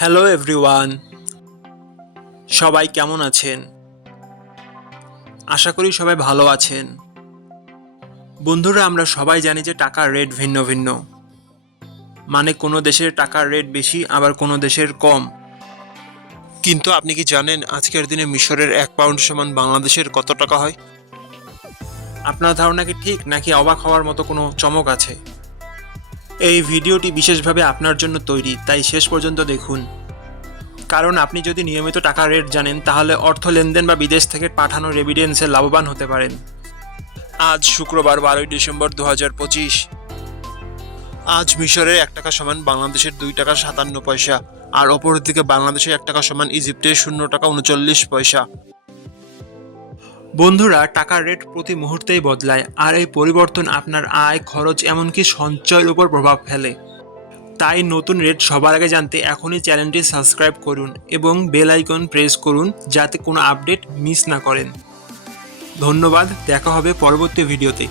Hello everyone, সবাই কেমন আছেন? আশা করি সবাই ভালো আছেন। বন্ধুরা, আমরা সবাই জানি যে টাকার রেট ভিন্ন ভিন্ন। মানে কোনো দেশের টাকার রেট বেশি, আবার কোনো দেশের কম। কিন্তু আপনি কি জানেন আজকের দিনে মিশরের 1 পাউন্ড সমান বাংলাদেশের কত টাকা হয়? আপনার ধারণা কি ঠিক, নাকি অবাক হওয়ার মতো কোনো চমক আছে? এই ভিডিওটি বিশেষভাবে আপনার জন্য তৈরি, তাই শেষ পর্যন্ত দেখুন। কারণ আপনি যদি নিয়মিত টাকার রেট জানেন, তাহলে অর্থ লেনদেন বা বিদেশ থেকে পাঠানো রেমিটেন্সে লাভবান হতে পারেন। আজ শুক্রবার 12ই ডিসেম্বর 2025। আজ মিশরের 1 টাকা সমান বাংলাদেশের 2 টাকা 57 পয়সা, আর অপরদিকে বাংলাদেশের 1 টাকা সমান ইজিপ্টের 0 টাকা 39 পয়সা। বন্ধুরা, টাকার রেট প্রতি মুহূর্তেই বদলায়, আর এই পরিবর্তন আপনার আয়, খরচ, এমনকি সঞ্চয়ের উপর প্রভাব ফেলে। তাই নতুন রেট সবার আগে জানতে এখনই চ্যানেলটি সাবস্ক্রাইব করুন এবং বেল আইকন প্রেস করুন, যাতে কোনো আপডেট মিস না করেন। ধন্যবাদ, দেখা হবে পরবর্তী ভিডিওতে।